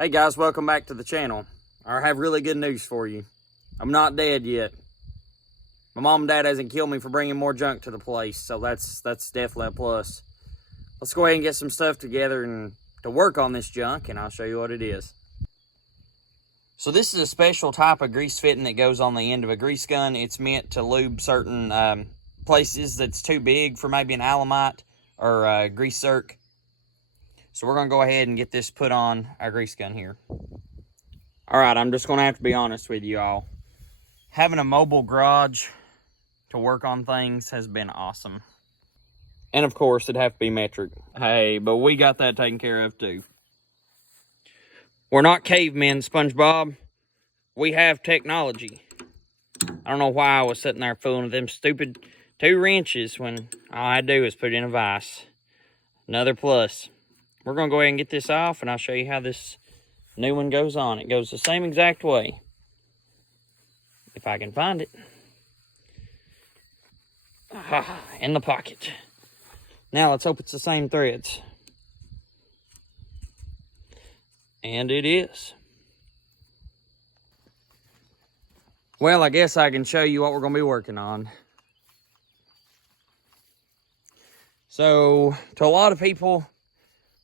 Hey guys, welcome back to the channel. I have really good news for you. I'm not dead yet. My mom and dad hasn't killed me for bringing more junk to the place, so that's definitely a plus. Let's go ahead and get some stuff together and to work on this junk, and I'll show you what it is. So this is a special type of grease fitting that goes on the end of a grease gun. It's meant to lube certain places that's too big for maybe an Alamite or a grease zerk. So we're going to go ahead and get this put on our grease gun here. All right, I'm just going to have to be honest with you all. Having a mobile garage to work on things has been awesome. And of course, it'd have to be metric. Hey, but we got that taken care of too. We're not cavemen, SpongeBob. We have technology. I don't know why I was sitting there fooling with them stupid 2 wrenches when all I do is put in a vise. Another plus. We're going to go ahead and get this off, and I'll show you how this new one goes on. It goes the same exact way. If I can find it. Ah, in the pocket. Now let's hope it's the same threads. And it is. Well, I guess I can show you what we're going to be working on. So, to a lot of people,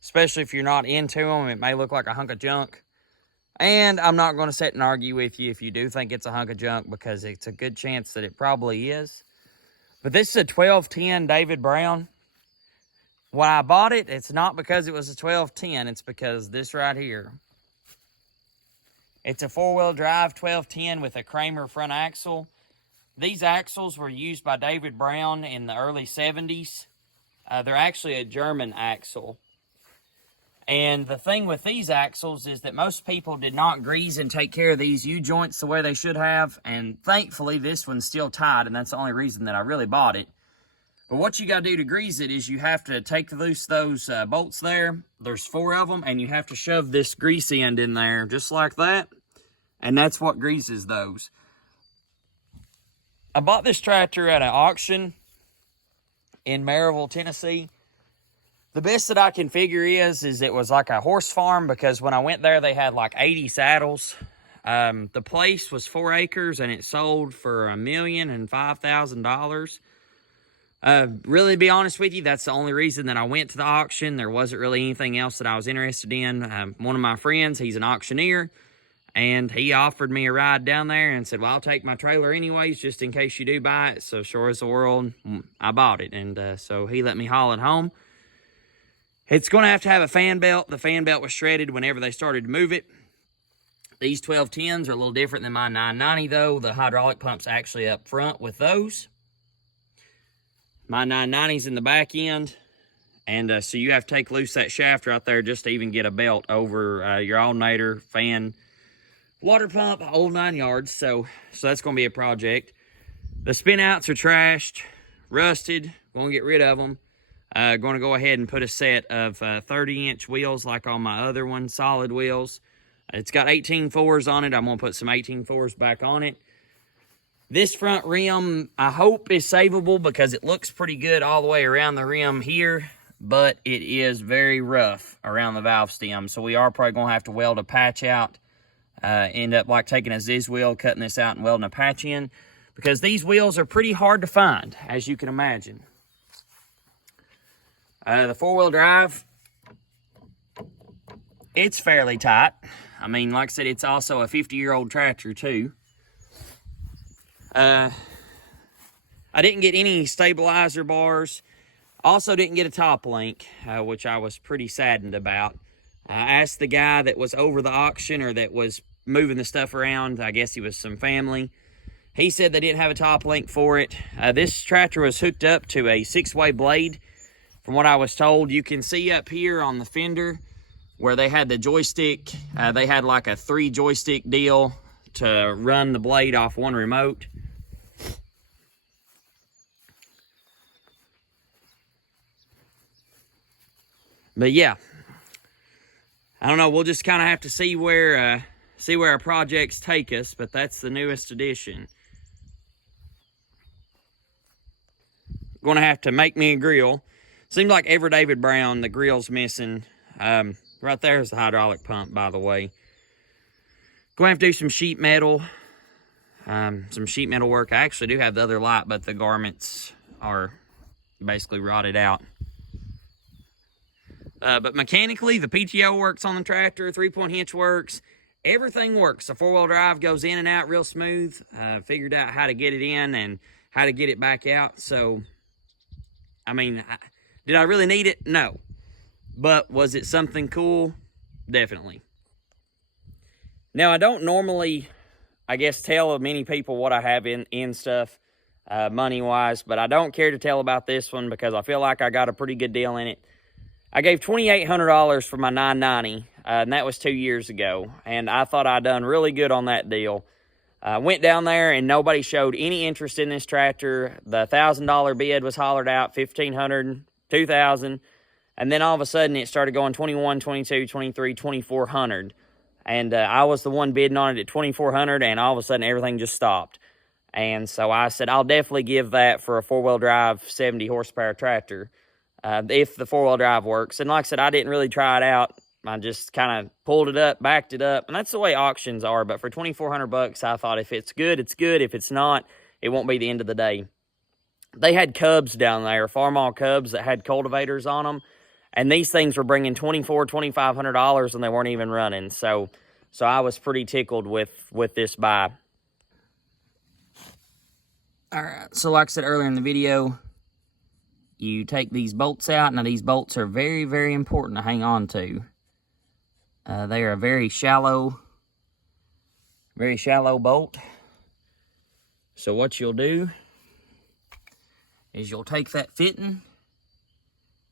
especially if you're not into them, it may look like a hunk of junk. And I'm not going to sit and argue with you if you do think it's a hunk of junk, because it's a good chance that it probably is. But this is a 1210 David Brown. When I bought it, it's not because it was a 1210, it's because this right here. It's a 4-wheel drive 1210 with a Kramer front axle. These axles were used by David Brown in the early 70s. They're actually a German axle. And the thing with these axles is that most people did not grease and take care of these U-joints the way they should have. And thankfully, this one's still tight, and that's the only reason that I really bought it. But what you got to do to grease it is you have to take loose those bolts there. There's 4 of them, and you have to shove this grease end in there just like that. And that's what greases those. I bought this tractor at an auction in Maryville, Tennessee. The best that I can figure is it was like a horse farm, because when I went there, they had like 80 saddles. The place was 4 acres, and it sold for $1,005,000. Really, to be honest with you, that's the only reason that I went to the auction. There wasn't really anything else that I was interested in. One of my friends, he's an auctioneer, and he offered me a ride down there and said, well, I'll take my trailer anyways, just in case you do buy it. So sure as the world, I bought it. And so he let me haul it home. It's going to have a fan belt. The fan belt was shredded whenever they started to move it. These 1210s are a little different than my 990, though. The hydraulic pump's actually up front with those. My 990's in the back end. And so you have to take loose that shaft right there just to even get a belt over your alternator, fan, water pump, whole 9 yards. So that's going to be a project. The spin outs are trashed, rusted. Going to get rid of them. Going to go ahead and put a set of 30-inch wheels like on my other one, solid wheels. It's got 18.4s on it. I'm going to put some 18.4s back on it. This front rim, I hope, is savable because it looks pretty good all the way around the rim here, but it is very rough around the valve stem. So we are probably going to have to weld a patch out, end up like taking a Ziz wheel, cutting this out and welding a patch in, because these wheels are pretty hard to find, as you can imagine. The 4-wheel drive, it's fairly tight. I mean, like I said, it's also a 50-year-old tractor, too. I didn't get any stabilizer bars. Also didn't get a top link, which I was pretty saddened about. I asked the guy that was over the auction, or that was moving the stuff around. I guess he was some family. He said they didn't have a top link for it. This tractor was hooked up to a 6-way blade. From what I was told, you can see up here on the fender where they had the joystick. They had like a 3-joystick deal to run the blade off one remote. But yeah, I don't know. We'll just kind of have to see where our projects take us. But that's the newest edition. Going to have to make me a grill. Seems like every David Brown, the grill's missing. Right there is the hydraulic pump, by the way. Going to have to do some sheet metal. Some sheet metal work. I actually do have the other light, but the garments are basically rotted out. But mechanically, the PTO works on the tractor, 3-point hitch works. Everything works. The 4-wheel drive goes in and out real smooth. Figured out how to get it in and how to get it back out. So, I mean, did I really need it? No. But was it something cool? Definitely. Now, I don't normally, I guess, tell many people what I have in stuff, money-wise, but I don't care to tell about this one because I feel like I got a pretty good deal in it. I gave $2,800 for my 990, and that was 2 years ago, and I thought I'd done really good on that deal. Went down there, and nobody showed any interest in this tractor. The $1,000 bid was hollered out, $1,500, $2,000, and then all of a sudden it started going $2,100, $2,200, $2,300, $2,400, and I was the one bidding on it at $2,400, and all of a sudden everything just stopped. And so I said, I'll definitely give that for a 4-wheel drive 70 horsepower tractor. If the 4-wheel drive works. And like I said, I didn't really try it out. I just kind of pulled it up, backed it up, and that's the way auctions are. But for $2,400, I thought if it's good, it's good. If it's not, it won't be the end of the day. They had Cubs down there, Farmall Cubs that had cultivators on them, and these things were bringing $2,400, $2,500, and they weren't even running. So I was pretty tickled with this buy. All right, so like I said earlier in the video, you take these bolts out. Now, these bolts are very, very important to hang on to. They are a very shallow bolt. So what you'll do is you'll take that fitting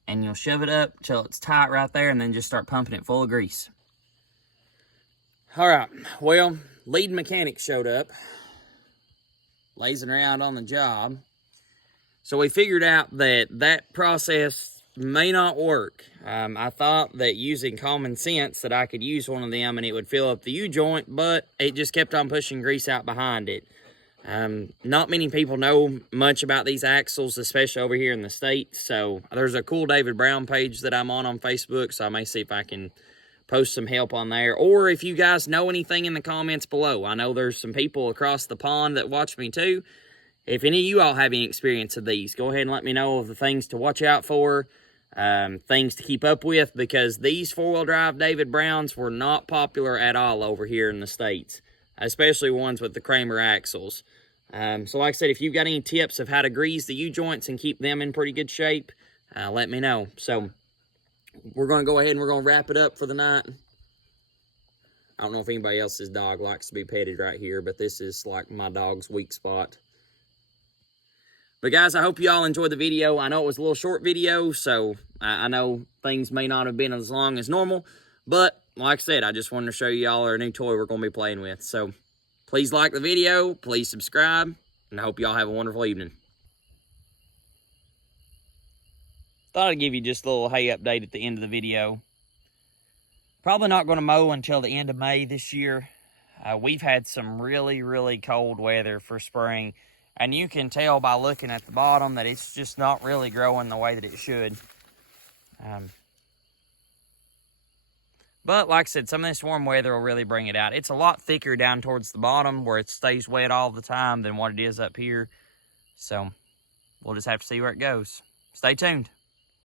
and you'll shove it up till it's tight right there, and then just start pumping it full of grease. All right, well, lead mechanic showed up, lazing around on the job. So we figured out that process may not work. I thought that using common sense that I could use one of them and it would fill up the U-joint, but it just kept on pushing grease out behind it. Not many people know much about these axles, especially over here in the States. So there's a cool David Brown page that I'm on Facebook, so I may see if I can post some help on there. Or if you guys know anything in the comments below. I know there's some people across the pond that watch me too. If any of you all have any experience of these, go ahead and let me know of the things to watch out for, things to keep up with, because these 4-wheel drive David Browns were not popular at all over here in the States, especially ones with the Kramer axles. So like I said, if you've got any tips of how to grease the U-joints and keep them in pretty good shape, let me know. So we're going to go ahead and we're going to wrap it up for the night. I don't know if anybody else's dog likes to be petted right here, but this is like my dog's weak spot. But guys, I hope you all enjoyed the video. I know it was a little short video, so I know things may not have been as long as normal. But like I said, I just wanted to show you all our new toy we're going to be playing with. So please like the video, please subscribe, and I hope you all have a wonderful evening. Thought I'd give you just a little hay update at the end of the video. Probably not going to mow until the end of May this year. We've had some really, really cold weather for spring. And you can tell by looking at the bottom that it's just not really growing the way that it should. But like I said, some of this warm weather will really bring it out. It's a lot thicker down towards the bottom where it stays wet all the time than what it is up here. So we'll just have to see where it goes. Stay tuned.